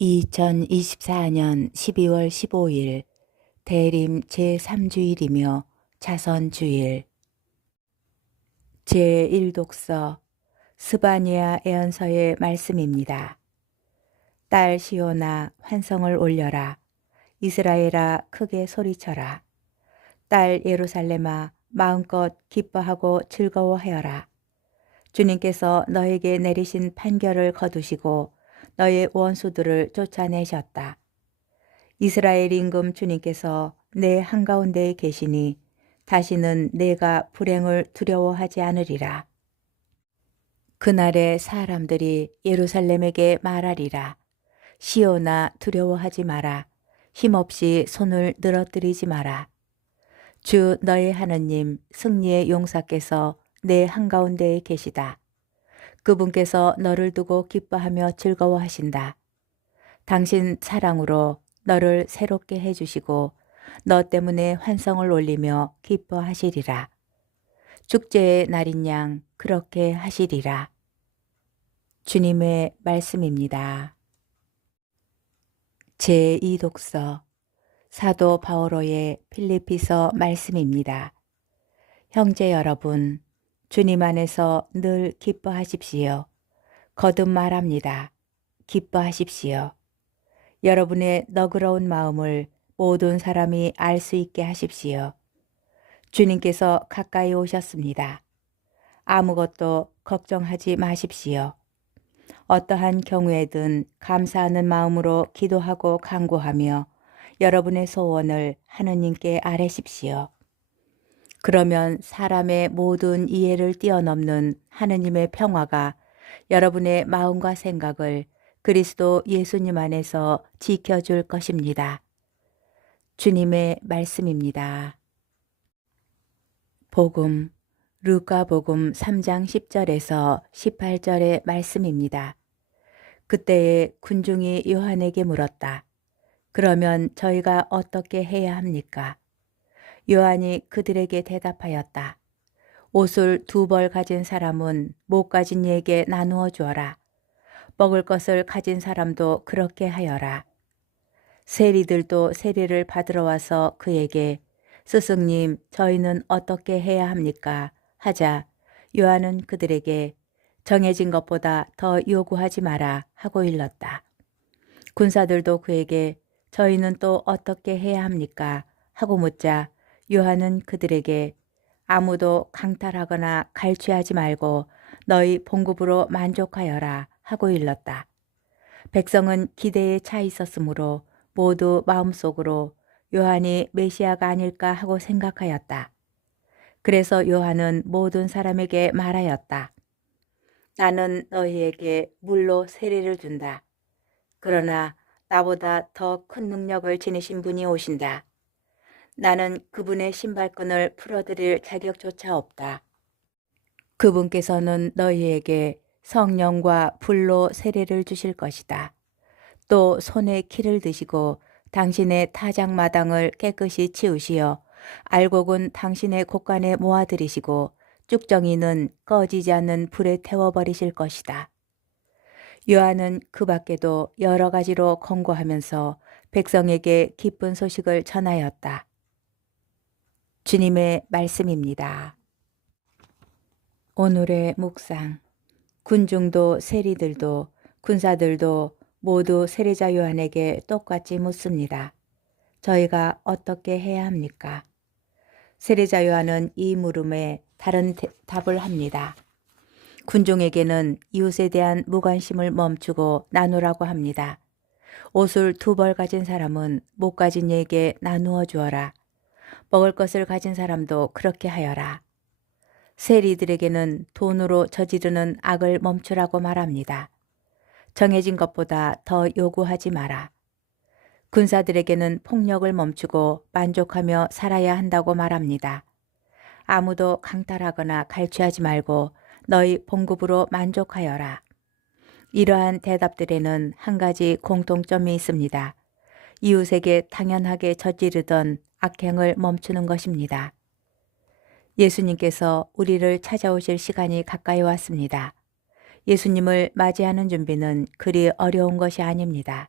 2024년 12월 15일 대림 제3주일이며 자선주일 제1독서 스바니아 애언서의 말씀입니다. 딸 시오나 환성을 올려라. 이스라엘아 크게 소리쳐라. 딸 예루살렘아 마음껏 기뻐하고 즐거워하여라. 주님께서 너에게 내리신 판결을 거두시고 너의 원수들을 쫓아내셨다. 이스라엘 임금 주님께서 내 한가운데에 계시니 다시는 내가 불행을 두려워하지 않으리라. 그날에 사람들이 예루살렘에게 말하리라. 시오나 두려워하지 마라. 힘없이 손을 늘어뜨리지 마라. 주 너의 하느님 승리의 용사께서 내 한가운데에 계시다. 그분께서 너를 두고 기뻐하며 즐거워하신다. 당신 사랑으로 너를 새롭게 해주시고 너 때문에 환성을 올리며 기뻐하시리라. 축제의 날인 양 그렇게 하시리라. 주님의 말씀입니다. 제2독서 사도 바오로의 필리피서 말씀입니다. 형제 여러분, 주님 안에서 늘 기뻐하십시오. 거듭 말합니다. 기뻐하십시오. 여러분의 너그러운 마음을 모든 사람이 알 수 있게 하십시오. 주님께서 가까이 오셨습니다. 아무것도 걱정하지 마십시오. 어떠한 경우에든 감사하는 마음으로 기도하고 간구하며 여러분의 소원을 하느님께 아뢰십시오. 그러면 사람의 모든 이해를 뛰어넘는 하느님의 평화가 여러분의 마음과 생각을 그리스도 예수님 안에서 지켜줄 것입니다. 주님의 말씀입니다. 복음, 루카 복음 3장 10절에서 18절의 말씀입니다. 그때에 군중이 요한에게 물었다. 그러면 저희가 어떻게 해야 합니까? 요한이 그들에게 대답하였다. 옷을 두 벌 가진 사람은 못 가진 이에게 나누어 주어라. 먹을 것을 가진 사람도 그렇게 하여라. 세리들도 세리를 받으러 와서 그에게 스승님, 저희는 어떻게 해야 합니까? 하자 요한은 그들에게 정해진 것보다 더 요구하지 마라 하고 일렀다. 군사들도 그에게 저희는 또 어떻게 해야 합니까? 하고 묻자 요한은 그들에게 아무도 강탈하거나 갈취하지 말고 너희 봉급으로 만족하여라 하고 일렀다. 백성은 기대에 차 있었으므로 모두 마음속으로 요한이 메시아가 아닐까 하고 생각하였다. 그래서 요한은 모든 사람에게 말하였다. 나는 너희에게 물로 세례를 준다. 그러나 나보다 더 큰 능력을 지니신 분이 오신다. 나는 그분의 신발끈을 풀어드릴 자격조차 없다. 그분께서는 너희에게 성령과 불로 세례를 주실 것이다. 또 손에 키를 드시고 당신의 타작마당을 깨끗이 치우시어 알곡은 당신의 곳간에 모아들이시고 쭉정이는 꺼지지 않는 불에 태워버리실 것이다. 요한은 그 밖에도 여러 가지로 권고하면서 백성에게 기쁜 소식을 전하였다. 주님의 말씀입니다. 오늘의 묵상. 군중도 세리들도 군사들도 모두 세례자 요한에게 똑같이 묻습니다. 저희가 어떻게 해야 합니까? 세례자 요한은 이 물음에 다른 대, 답을 합니다. 군중에게는 이웃에 대한 무관심을 멈추고 나누라고 합니다. 옷을 두 벌 가진 사람은 못 가진 이에게 나누어 주어라. 먹을 것을 가진 사람도 그렇게 하여라. 세리들에게는 돈으로 저지르는 악을 멈추라고 말합니다. 정해진 것보다 더 요구하지 마라. 군사들에게는 폭력을 멈추고 만족하며 살아야 한다고 말합니다. 아무도 강탈하거나 갈취하지 말고 너희 봉급으로 만족하여라. 이러한 대답들에는 한 가지 공통점이 있습니다. 이웃에게 당연하게 저지르던 악행을 멈추는 것입니다. 예수님께서 우리를 찾아오실 시간이 가까이 왔습니다. 예수님을 맞이하는 준비는 그리 어려운 것이 아닙니다.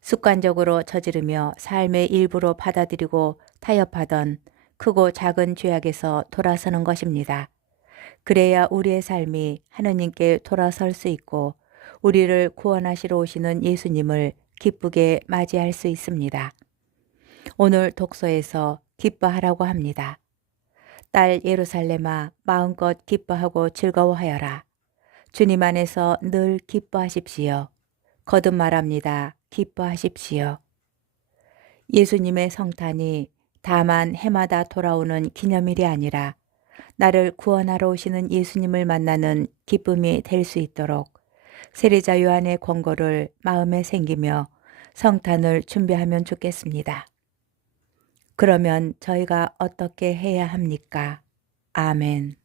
습관적으로 저지르며 삶의 일부로 받아들이고 타협하던 크고 작은 죄악에서 돌아서는 것입니다. 그래야 우리의 삶이 하느님께 돌아설 수 있고 우리를 구원하시러 오시는 예수님을 기쁘게 맞이할 수 있습니다. 오늘 독서에서 기뻐하라고 합니다. 딸 예루살렘아 마음껏 기뻐하고 즐거워하여라. 주님 안에서 늘 기뻐하십시오. 거듭 말합니다. 기뻐하십시오. 예수님의 성탄이 다만 해마다 돌아오는 기념일이 아니라 나를 구원하러 오시는 예수님을 만나는 기쁨이 될 수 있도록 세례자 요한의 권고를 마음에 생기며 성탄을 준비하면 좋겠습니다. 그러면 저희가 어떻게 해야 합니까? 아멘.